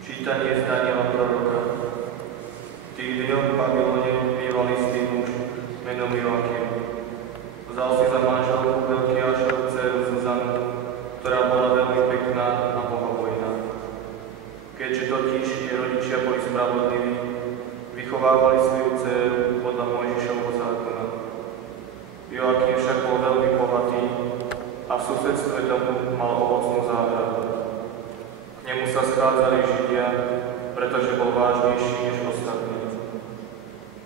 Čítanie z Daniela proroka. V tých dňoch v Babylone býval istý muž menom Joakim. Vzal si za manželku Hilkiášovu dceru Zuzanu, ktorá bola veľmi pekná a bohobojná. Keďže totiž jej rodičia boli spravodliví, vychovávali svoju dceru podľa Mojžišovho zákona. Joakim však bol veľmi bohatý a v susedstve domu mal ovocnú záhradu. K nemu sa schádzali Židia, pretože bol vážnejší než ostatní.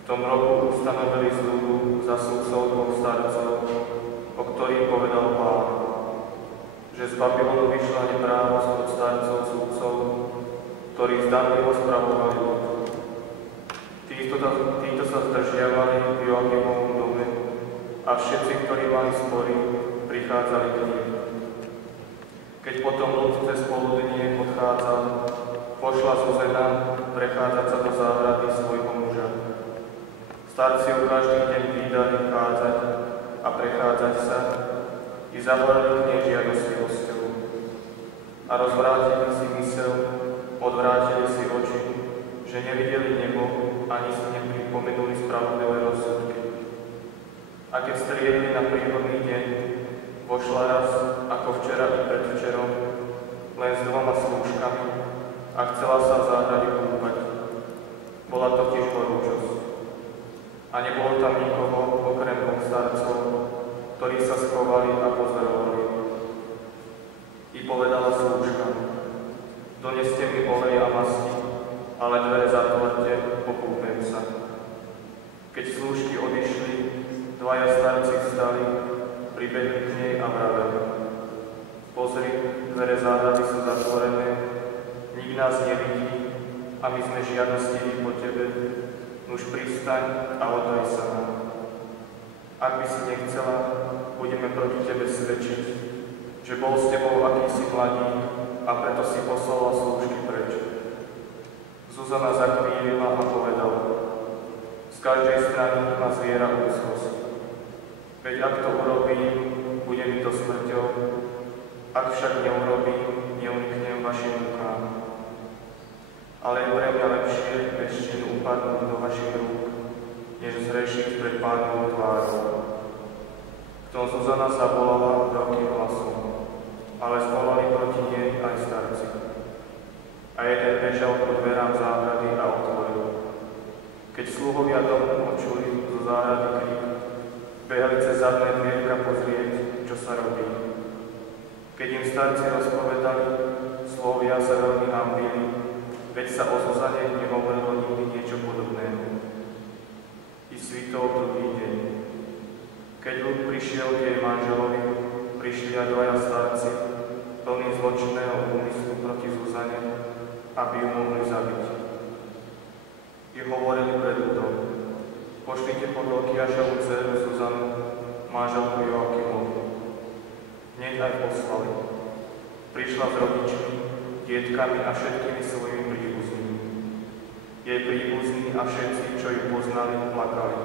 V tom roku ustanovili z ľudu za sudcov dvoch starcov, o ktorých povedal Pán, že z Babylonu vyšla neprávosť od starcov sudcov, ktorí zdanlivo spravovali ľud. Títo sa zdržiavali v Joakimovom dome a všetci, ktorí mali spory, prichádzali k nim. Keď potom ľud cez poludnie odchádzal, pošla Zuzana prechádzať sa do záhrady svojho muža. Starci ho každý deň vydali vchádzať a prechádzať sa i zahorali k nej žiadostivosťou. A rozvrátili si mysel, odvrátili si oči, že nevideli nebo ani si nepripomenuli spravodlivé rozsudky. A keď striedli na príhodný deň, vošla raz, ako včera i predvčerom, len s dvoma slúžkami a chcela sa v záhrade kúpať. Bola totiž horúčosť. A nebolo tam nikoho, okrem dvoch starcov, ktorí sa schovali a pozorovali. I povedala slúžkam: doneste mi olej a masti, ale dvere zatvorte, pokúpem sa. Keď slúžky odišli, dvaja starci vstali, pribehli k nej a vraveli: pozri, dvere záhrady sú zatvorené, nik nás nevidí a my sme žiadostili po tebe, nuž pristaň a oddaj sa nám. Ak by si nechcela, budeme proti tebe svedčiť, že bol s tebou akýsi mladík a preto si poslala slúžky preč. Zuzana zakvírila a povedala: z každej strany ma zviera úzkosť. Veď ak to urobím, bude mi to smrťou, ak však neurobím, neuniknem vašim rukám. Ale je pre mňa lepšie bez činu upadnúť do vašich rúk, než zrešiť pred Pánovou tvárou. V tom Zuzana sa volala veľkým hlasom, ale zvolali proti nej aj starci. A jeden bežal po dverám záhrady a otvoril. Keď sluhovia domu počuli zo záhrady krik, behali cez zadné dvierka pozrieť, čo sa robí. Keď im starci rozpovedali, slovia sa veľmi hanbili, veď sa o Zuzane nehovorilo nikdy niečo podobného. I svítol druhý deň. Keď ľud prišiel k jej manželovi, prišli aj dvaja starci, plní zločinného úmyslu proti Zuzane, aby ju mohli zabiť. I hovorili pred ľudom: pošlite pod Hilkiášovu dceru Zuzanu, manželku Joakimovu. Hneď aj poslali. Prišla s rodičmi, dietkami a všetkými svojimi príbuznými. Jej príbuzní a všetci, čo ju poznali, plakali.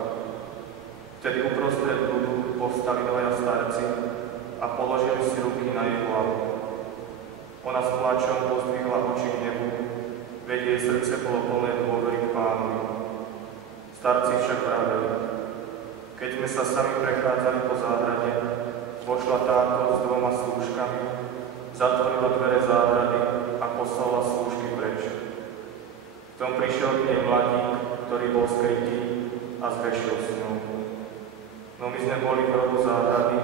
Vtedy uprostred ľudu povstali dvaja starci a položili si ruky na jej hlavu. Ona s plačom pozdvihla oči k nebu, veď jej srdce bolo plné dôvery k Pánovi. Starci však vraveli: keď sme sa sami prechádzali po záhrade, vošla táto s dvoma slúžkami, zatvorila dvere záhrady a poslala slúžky preč. V tom prišiel k nej mladík, ktorý bol skrytý a zhrešil s ňou. No my sme boli v rohu záhrady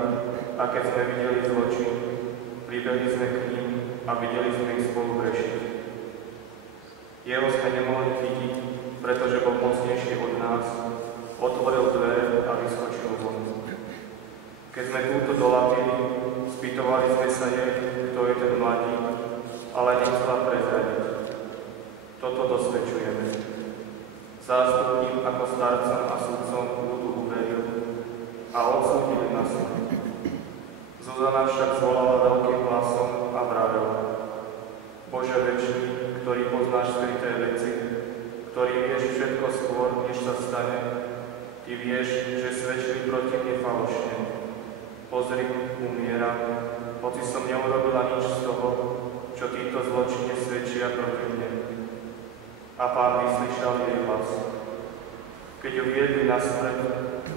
a keď sme videli zločin, pribehli sme k ním a videli sme ich spolu hrešiť. Jeho sme nemohli chytiť, pretože bol mocnejší od nás, otvoril dvere a vyskočil von. Keď sme túto doladili, spýtovali sme sa jej, kto je ten mladík, ale nechcela prezradiť. Toto dosvedčujeme. Zástupník ako starcom a sudcom ľudu uveril a odsúdili na smrť. Zuzana však zvolala veľkým hlasom a vravela: Bože večný, ktorý poznáš skryté veci, ktorý vieš všetko skôr, než sa stane, ty vieš, že svedčili proti mne falošne. Pozri, umieram, hoci som neurobila nič z toho, čo títo zločine svedčia proti mne. A Pán vyslyšal jej hlas. Keď ju viedli na smrť,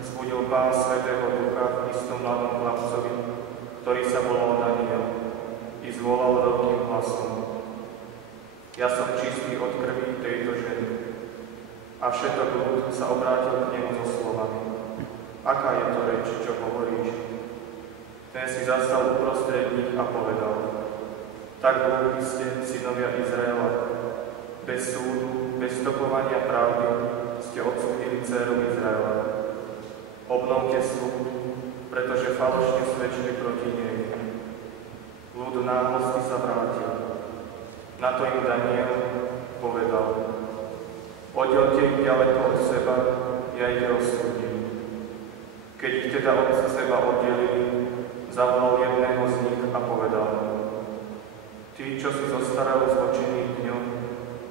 vzbudil Pán Svätého Ducha v istom mladom chlapcovi, ktorý sa volal Daniel, i zvolal veľkým hlasom: Ja som čistý od krvi tejto ženy. A všetok ľud sa obrátil k nemu so slovami: Aká je to reč, čo hovoríš? Ten si zastal uprostred nich a povedal: Tak boli ste, synovia Izraela. Bez súdu, bez stopovania pravdy ste odsúdili dcéru Izraela. Obnovte súd, pretože falošne svedčili proti nej. Ľud náhlosti sa vrátil. Na to im Daniel povedal: Oddelte ich ďaleko od seba, ja ich rozsúdim. Keď ich teda od seba oddelili, zavolal jedného z nich a povedal: Tí, čo si zostarali zločinných dňov,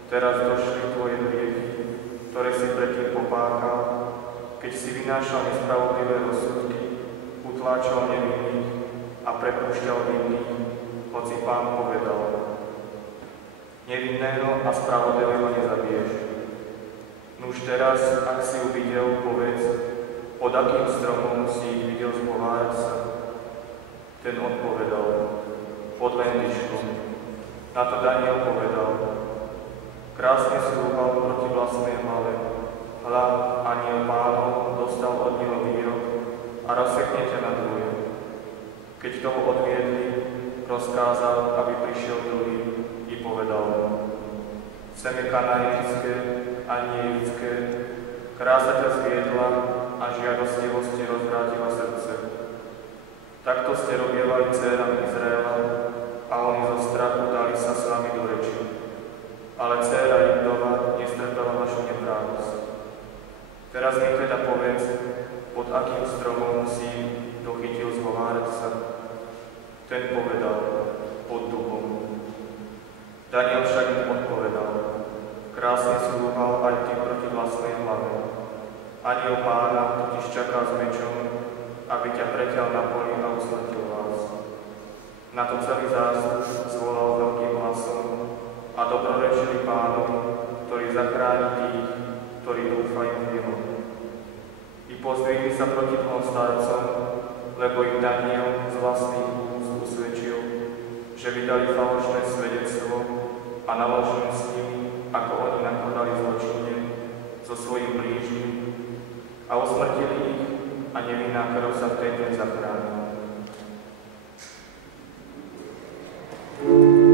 teraz došli tvoje hriechy, ktoré si predtým popáchal, keď si vynášal nespravodlivé rozsudky, utláčal nevinných a prepúšťal vinných, hoci Pán povedal: Nevinného a spravodlivého nezabiješ. Nuž teraz, ak si ju videl, povedz, pod akým stromom si ich videl zhovárať sa. Ten odpovedal: Pod lendičkom. Na to Daniel povedal: Krásne slúhal proti vlastnej hlave. Hľa, anjel Pánov dostal od neho výrok a rozsekne ťa na dvoje. Keď toho odviedli, rozkázal, aby prišiel druhý i povedal mu: Seme kanajnické a nie ľudské, krása ťa zviedla a žiadostivosť ti rozvrátila srdce. Takto ste robievali dcéram Izraela a oni zo strachu dali sa s vami do reči. Ale dcéra Judova nestrpela vašu neprávosť. Teraz mi teda povedz, pod akým stromom si dochytil zhovárať sa. Ten povedal: Pod dubom. Daniel však im odpovedal: Krásne slúhal aj ty proti vlastnej hlave. Anjel Pána totiž čaká s mečom, aby ťa preťal na poli a usmrtil vás. Na to celý zástup zvolal veľkým hlasom a dobrorečili Pánovi, ktorý zachráni tých, ktorí dúfajú v Neho. I pozdvihli sa proti dvom starcom, lebo im Daniel z vlastných úst usvedčil, že vydali falošné svedectvo a naložili s nimi, ako oni nakladali zločine so svojím blížnym, a usmrtili ich a nevinná krv sa v tej deň zachránila. Oh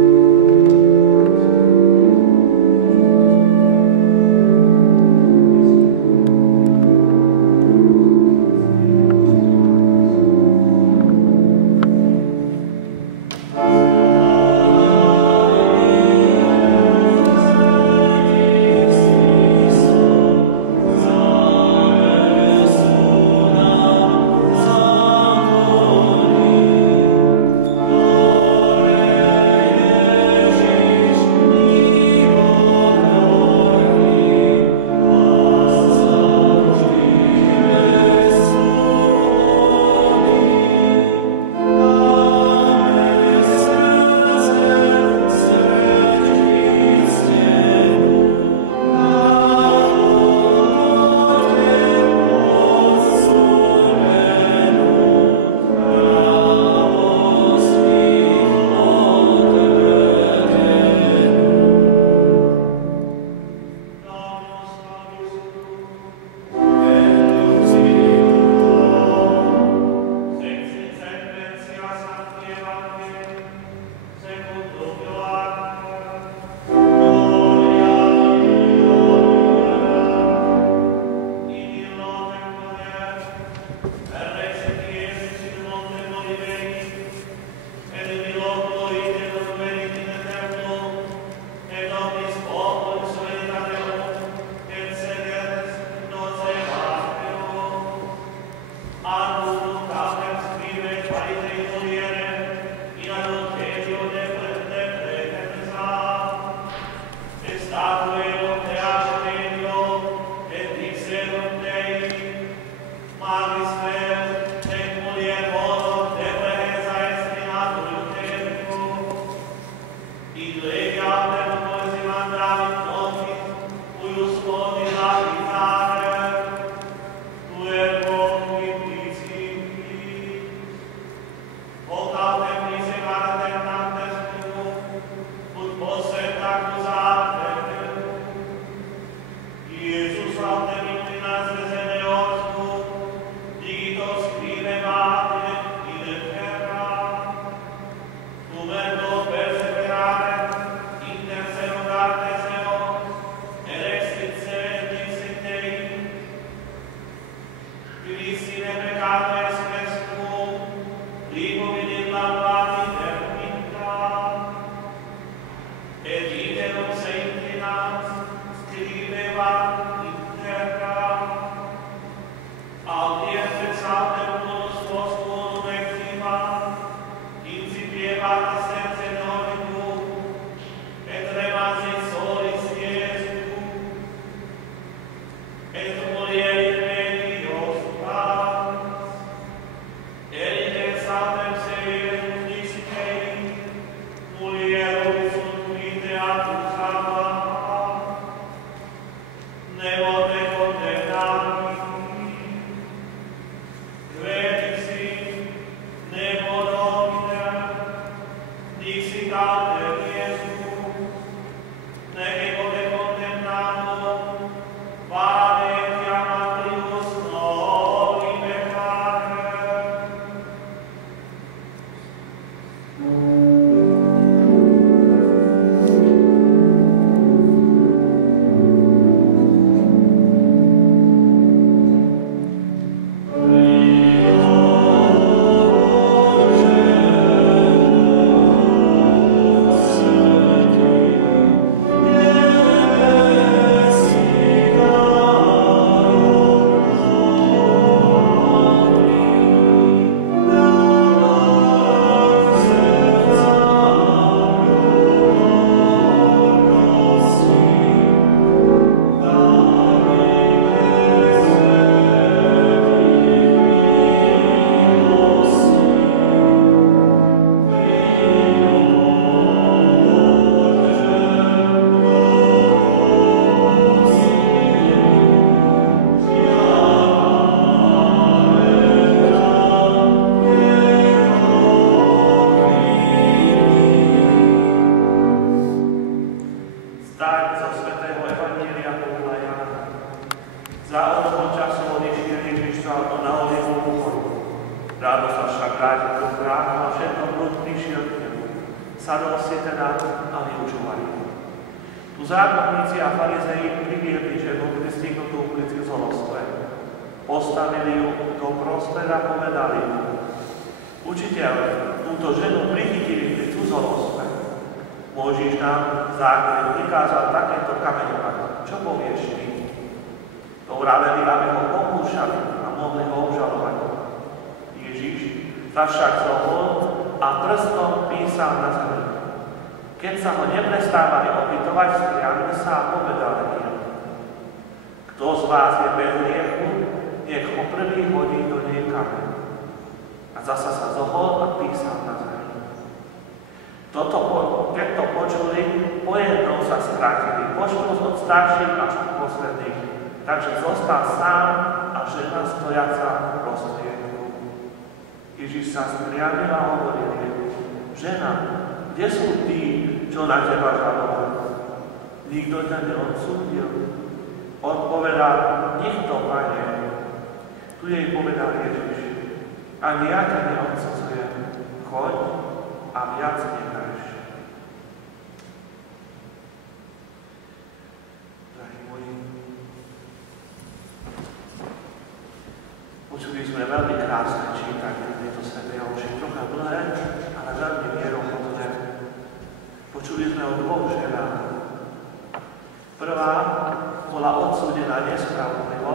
Počuli sme veľmi krásne čítanie tejto svätej omši, trocha dlhé, ale veľmi mierohodné. Počuli sme o dvoch ženách. Prvá bola odsúdená nespravodlivo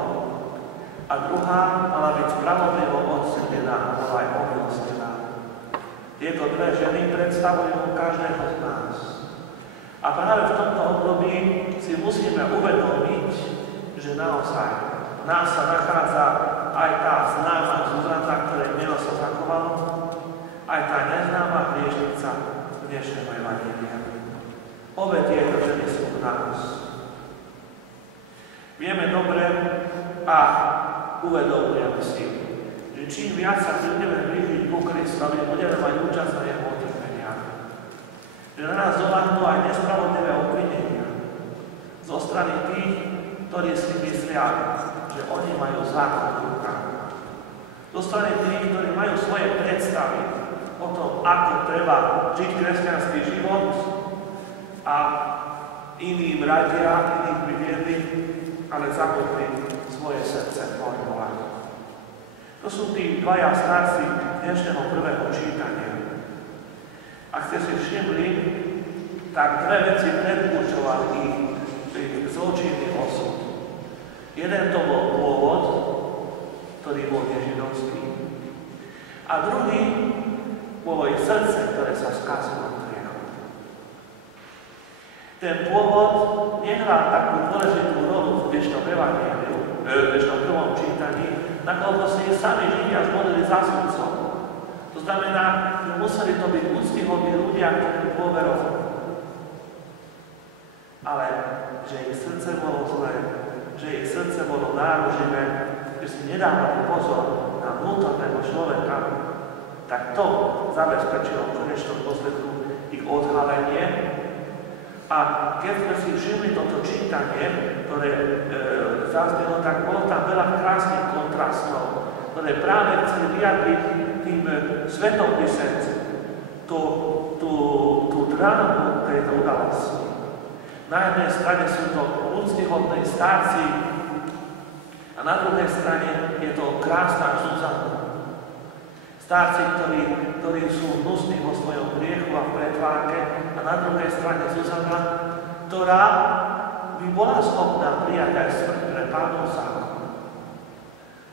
a druhá mala byť spravodlivo odsúdená a bola aj omilostená. Tieto dve ženy predstavujú každého z nás. A práve v tomto období si musíme uvedomiť, že naozaj v nás sa nachádza aj tá známa Zuzana, ktorej meno sa zachovalo, aj tá neznáma hriešnica dnešného evanjelia. Obe tieto ženy sú v nás. Vieme dobre a uvedomujeme si, že čím viac sa budeme blížiť ku Kristovi, budeme mať účasť na jeho utrpeniach. Že na nás doľahnú aj nespravodlivé obvinenia zo strany tých, ktorí si myslia, že oni majú zákon v rukách. Zo strany tých, ktorí majú svoje predstavy o tom, ako treba žiť kresťanský život a iným radia, iným priviedli, ale zabudli svoje srdce formovať. To sú tí dvaja starci dnešného prvého čítania. Ak ste si všimli, tak dve veci predurčovali ich zločinný osud. Jeden to bol pôvod, ktorý bol nežidovský, a druhý bolo ich srdce, ktoré sa skazilo hriechom. Ten pôvod nehrá takú dôležitú rolu v dnešnom evanjeliu, v dnešnom prvom čítaní, nakoľko si sami Židia zvolili zástupcov. To znamená, že museli to byť úctyhodní ľudia, ktorí dôverovali. Ale že ich srdce bolo zlé, že ich srdce bolo náruživé, že si nedávali pozor na vnútorného človeka, tak to zabezpečilo v konečnom dôsledku ich odhalenie. A keď sme si všimli toto čítanie, ktoré zaznelo, tak bolo tam veľa krásnych kontrastov, ktoré práve chceli vyjadriť tým svetopisencom tú drámu tejto udalosti. Na jednej strane sú to úctyhodní starci a na druhej strane je to krásna Zuzana. Starci, ktorí sú hnusní vo svojom griechu a v pretvárke, a na druhej strane Zuzana, ktorá by bola schopná prijať aj smrť pre Pánov zákon.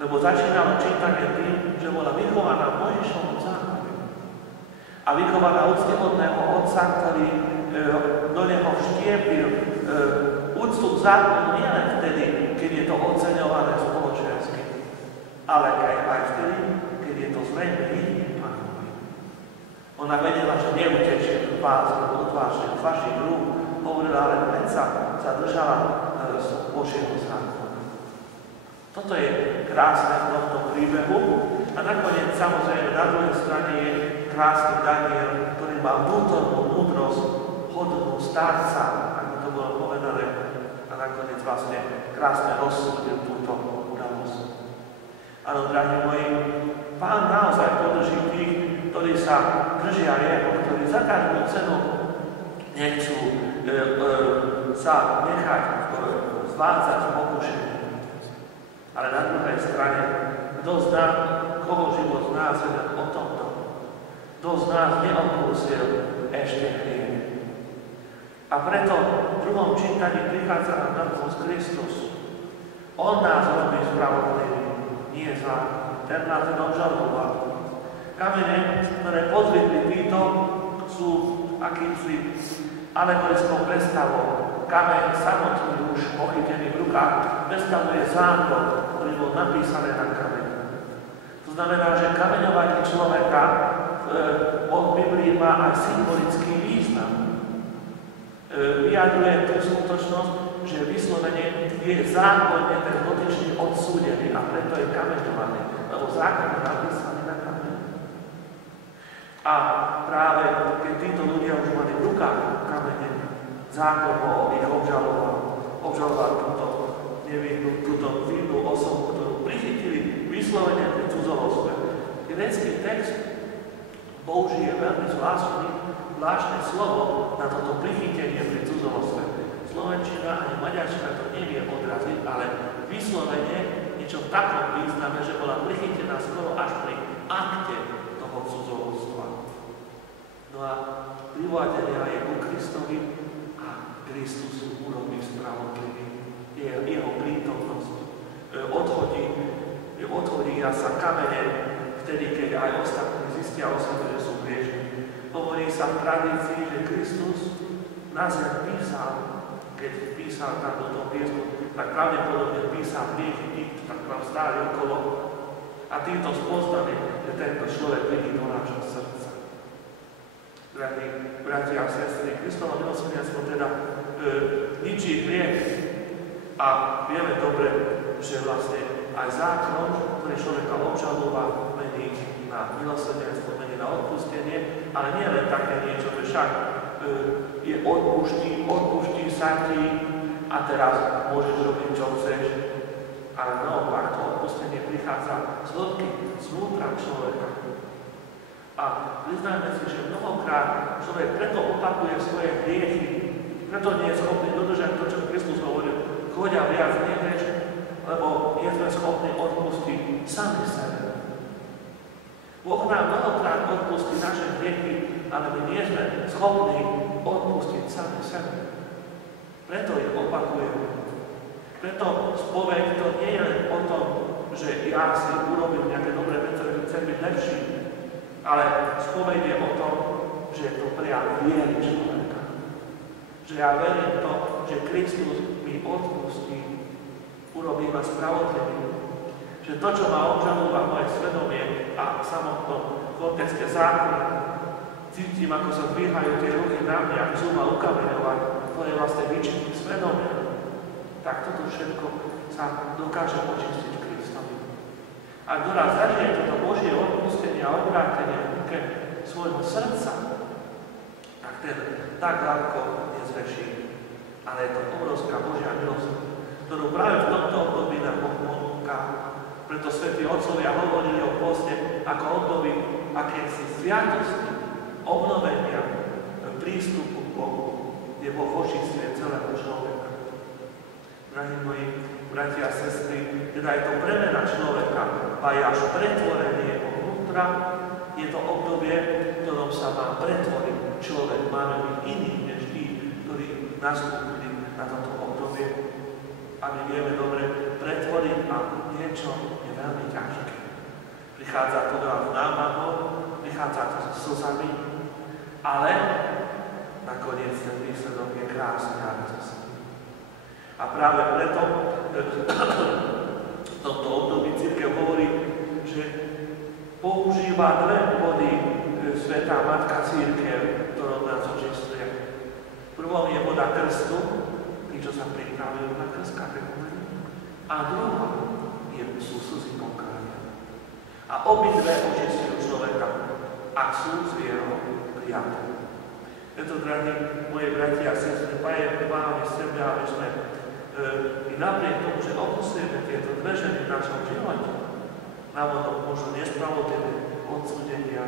Lebo začínalo čítanie tým, že bola vychovaná v Mojžišovom zákone a vychovaná úctyhodného otca, ktorý do neho vštiepil úctu k zákonu nielen vtedy, keď je to oceňované spoločensky, ale aj vtedy, keď je to zrejme jedným Pánovi. Ona vedela, že neutečie vás odvážne v vašich rúk, hovorila, ale predsa sa držala z Božieho zákona. Toto je krásne v tomto príbehu a nakoniec samozrejme na druhej strane je krásny Daniel, ktorý má vnútornú múdrosť, hodnú starca, ako to bolo povedané, a nakoniec vlastne krásne rozsúdil túto udalosť. Áno, drahí moji, Pán naozaj podrží tých, ktorí sa držia jeho, ktorí za každú cenu nechcú sa nechať zvádzať pokušenie. Ale na druhej strane, kto z nás, koho život z nás je len o tomto, kto z nás neokúsil ešte hriech. A preto v druhom čítaní prichádza na nás Kristus. On nás robí spravodlivý, nie zákon. Ten nás obžaloval. Kamene, ktoré pozvedli títo, sú akýmsi alegorickou predstavou. Kameň samotný už pochytený v rukách predstavuje zákon, ktorý bol napísaný na kameň. To znamená, že kameňovanie človeka od Biblii má aj symbolický význam. Vyjadruje tú skutočnosť, že vyslovene je zákonne ten dotyčný odsúdený a preto je kameňovaný, lebo zákon je napísaný na kameň. A práve keď títo ľudia už mali v rukách kamene, zákon ho ich obžaloval túto vinnú osobu, ktorú prichytili vyslovene pri cudzoložstve. Grécky text Boží je veľmi zvláštne slovo na toto prichytenie pri cudzoložstve. Slovenčina ani maďarčina to nevie odraziť, ale vyslovene niečo v takom význame, že bola prichytená skoro až pri akte toho cudzoložstva. No a privádenia je ku Kristovi a Kristus urobí spravodlivý. Jeho prítomnosť odhodí sa kamene vtedy, keď aj ostatní zistia o sebe, že sú hriešni. Hovorí sa v tradícii, že Kristus na zem písal, keď písal tam do toho piesku, tak pravdepodobne písal hriechy tých, tak tam stáli okolo a títo spoznali, že tento človek vidí do nášho srdca. Drahí bratia a sestry, Kristovo milosrdenstvo teda ničí hriech a vieme dobre, že vlastne aj zákon, ktorý človeka obžalúva, mení na milosrdenstvo, mení na odpustenie, ale nie len také niečo, že však je odpustí sa ti a teraz môžeš robiť, čo chceš. Ale naopak, to odpustenie prichádza z hĺbky, zvnútra človeka. A priznajme si, že mnohokrát človek preto opakuje svoje hriechy, preto nie je schopný dodržať to, čo Kristus hovoril. Chodia viac nehreš, lebo nie sme schopní odpustiť sami sebe. Boh nám mnohokrát odpustí naše hriechy, ale my nie sme schopní odpustiť sami sebe. Preto ich opakujeme. Preto spoveď to nie je len o tom, že ja si urobím nejaké dobré veci, že chcem byť lepší, ale spoveď je o tom, že je to prejav viery človeka. Že ja verím to, že Kristus mi odpustí, urobí ma spravodlivým. Že to, čo ma obžalúva moje svedomie a v samotnom kontexte zákona, cítim, ako sa dvíhajú tie ruky na mňa, chcú ma ukameňovať, to je vlastne vyčitý svedomie. Tak toto všetko sa dokáže očistiť Kristovi. A kto raz zažije toto Božie odpustenie a obrátenie v ruke svojho srdca, tak ten tak ľahko nezreší. Ale je to obrovská Božia milosť, ktorú práve v tomto období nám Boh ponúka. Preto svätí otcovia hovorili o poste ako období akési sviatosti, obnovenia, prístupu k Bohu, kde Boh očistuje celého človeka. Drahí moji bratia a sestry, teda je to premena človeka, a je až pretvorenie jeho vnútra, je to obdobie, v ktorom sa má pretvoriť človek. Máme byť iný než tí, ktorí nastúpili na toto obdobie. A my vieme dobre pretvoriť a niečo je veľmi ťažké. Prichádza to do námahu, prichádza to so slzami, ale nakoniec ten výsledok je krásny a radosný. A práve preto v tomto období cirkev hovorí, že používa dve vody Svätá Matka Cirkev, ktorou nás očistuje. Prvom je voda krstu, tí, čo sa pripravujú na krst katechumenov, a druhá sú slzy pokánia. A obidve očistujú človeka, ak sú s vierou prijaté. Preto, drahí moje bratia a sestry, pájame sebe, aby sme i napriek tomu, že opustujeme tieto dve ženy v našom živote, návodom možno nespravodlivé odsúdenia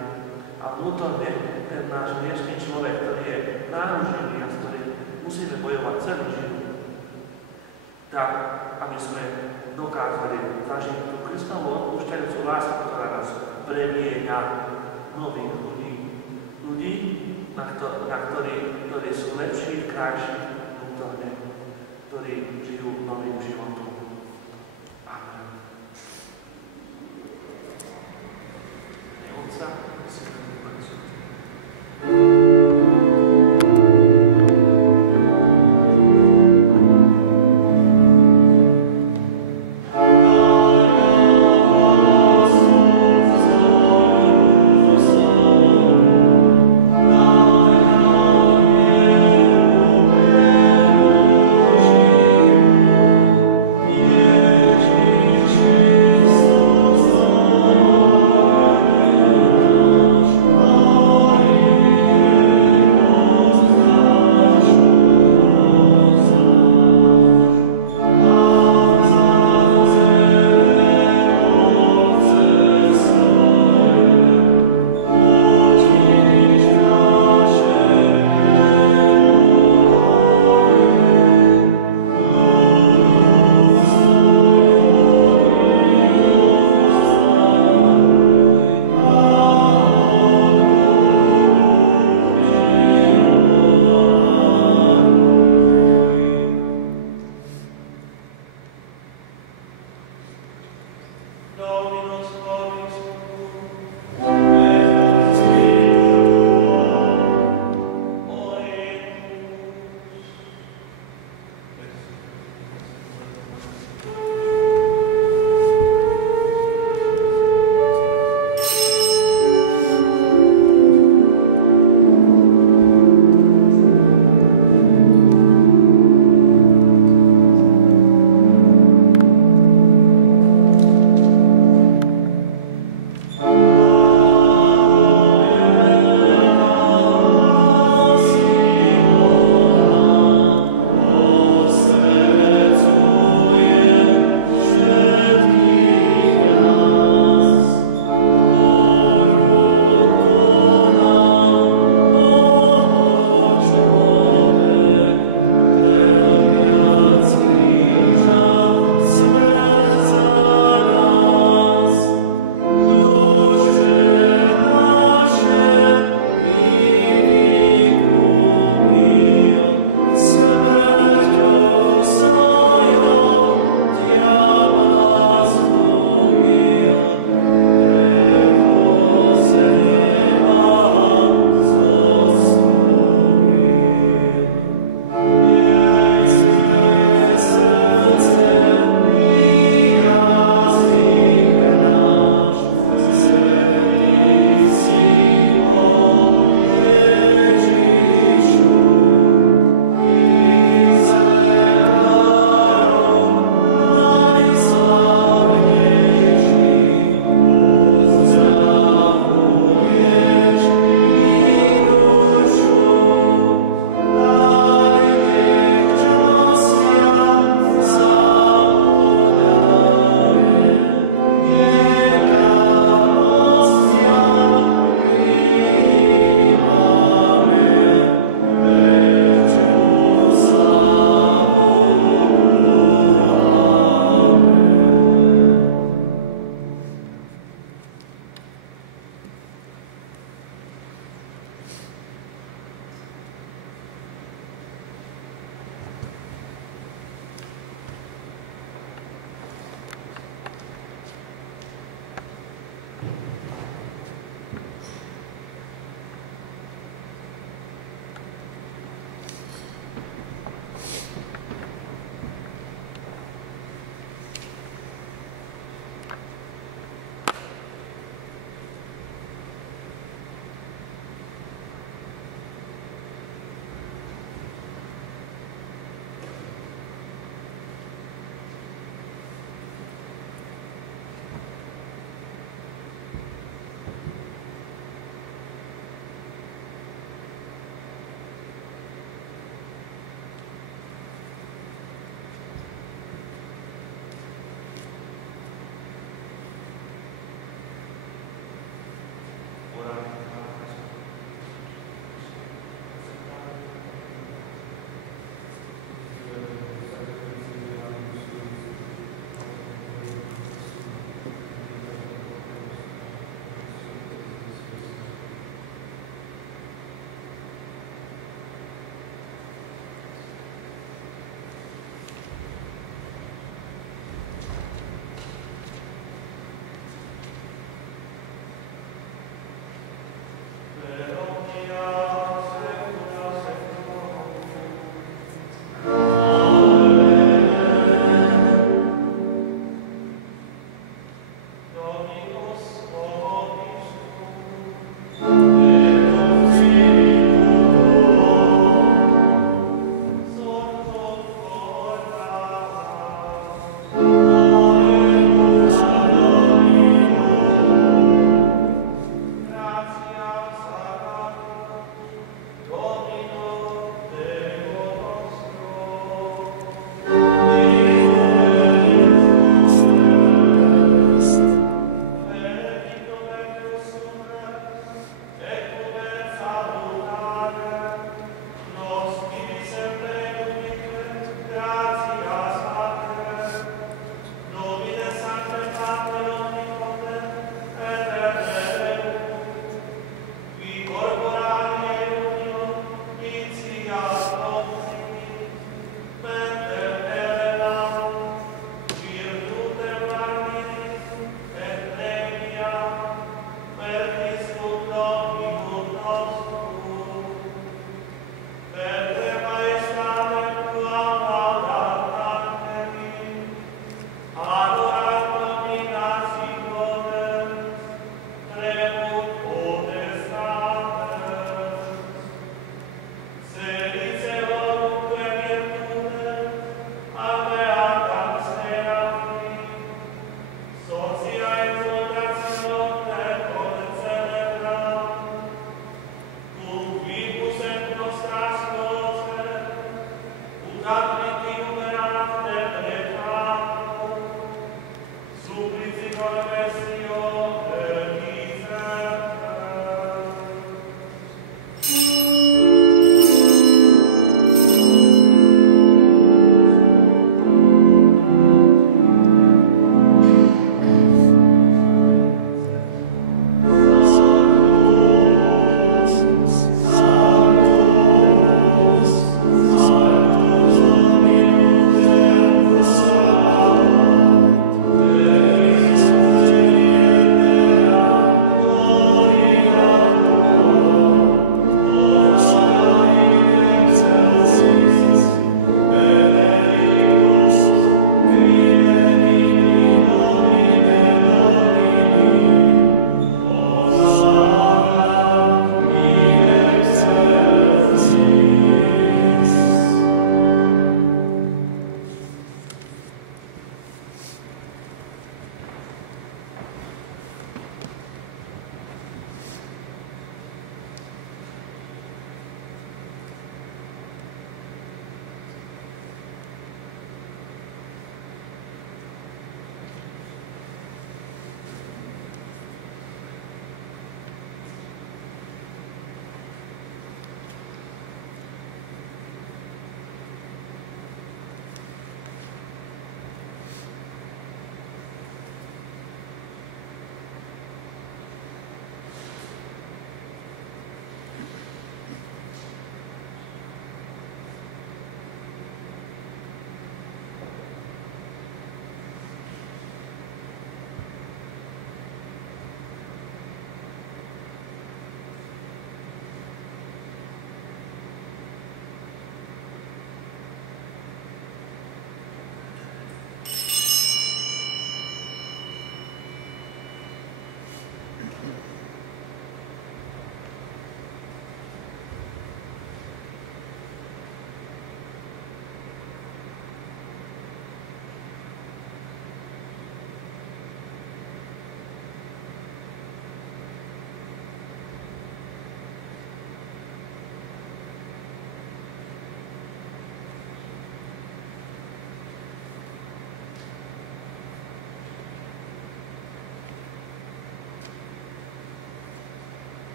a vnútorne ten náš dnešný človek, ktorý je náružený a s ktorým musíme bojovať celý život, tak, aby sme dokázali zažiť tú Kristovu odpúšťajúcu lásku, ktorá nás premieňa nových ľudí. Ľudí, ktorí sú lepší, krajší vnútorne, ktorí žijú novým životom. Amen. Otca, Syna i Ducha Svätého. Amen.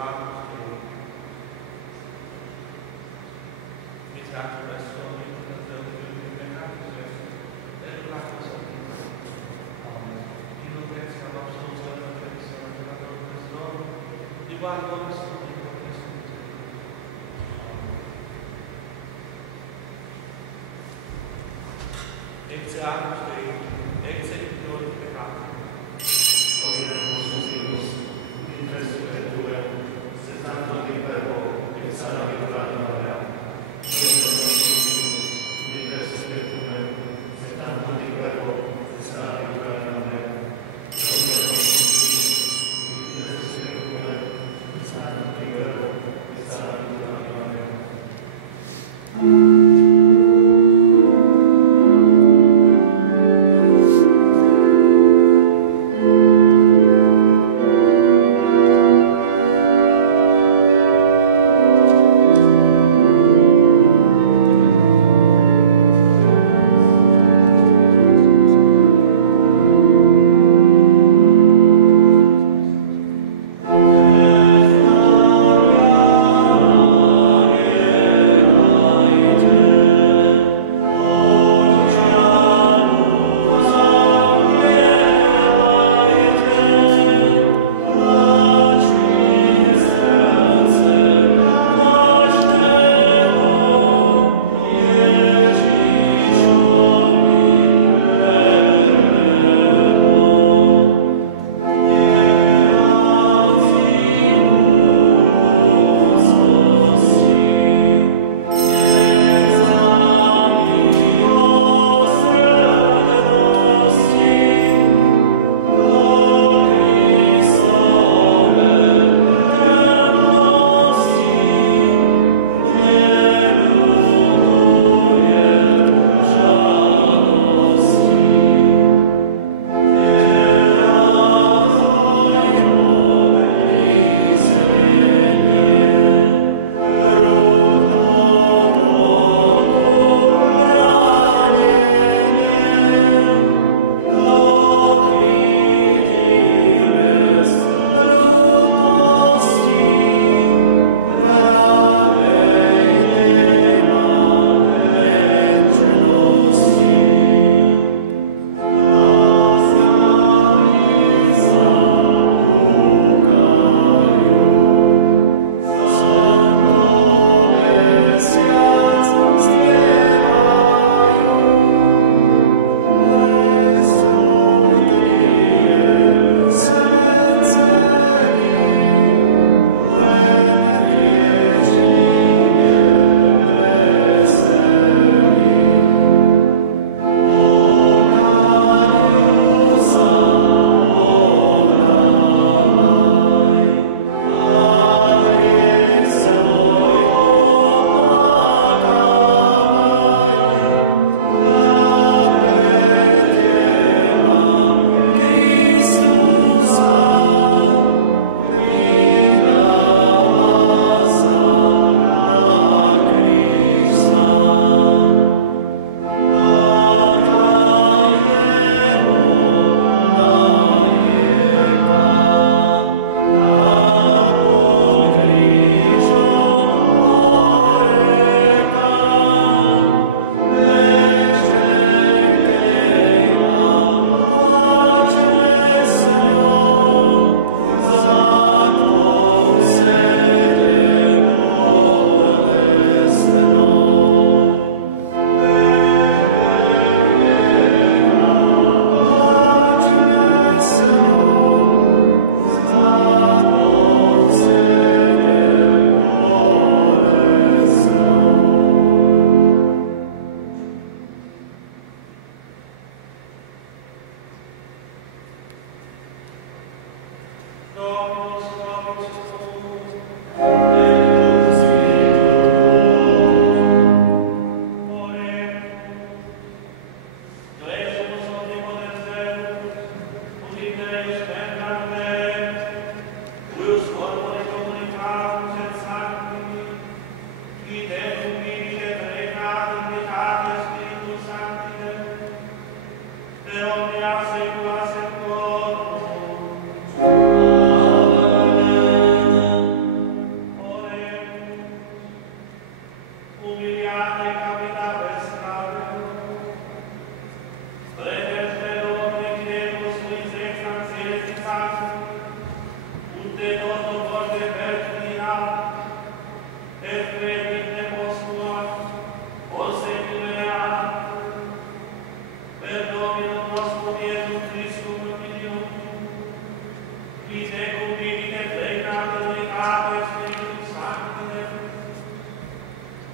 Thank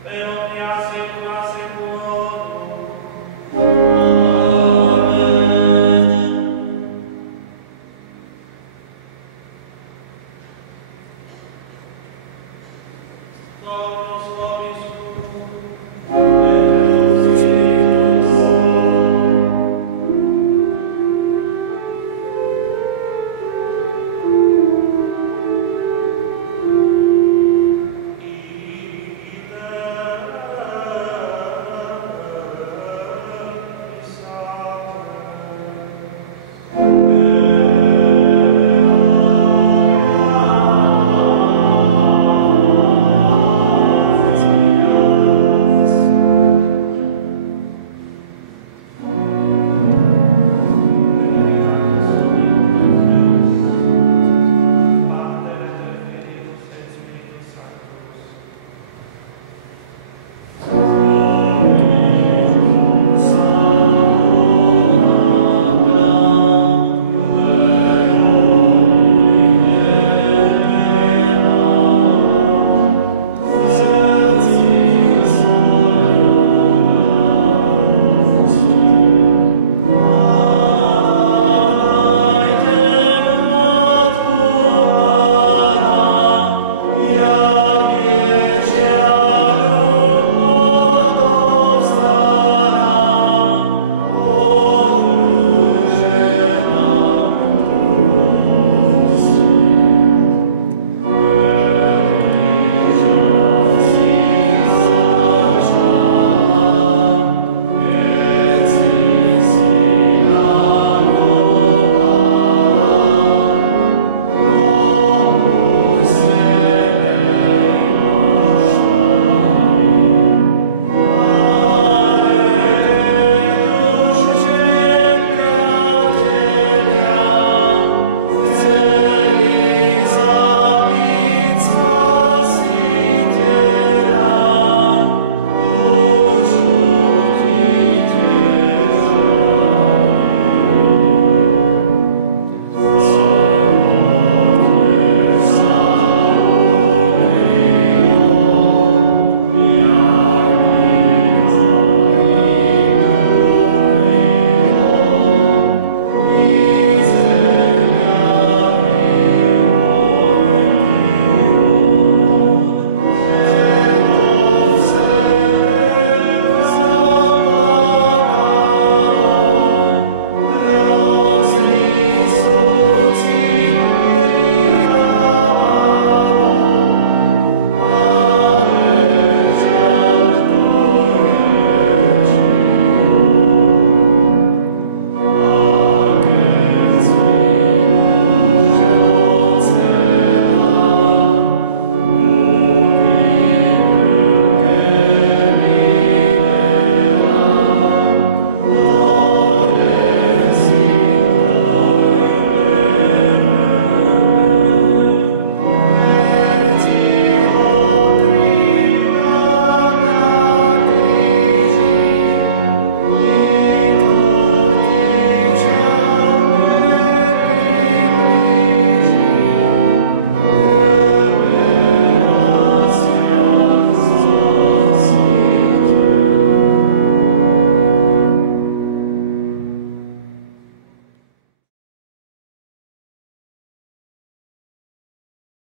Per omnia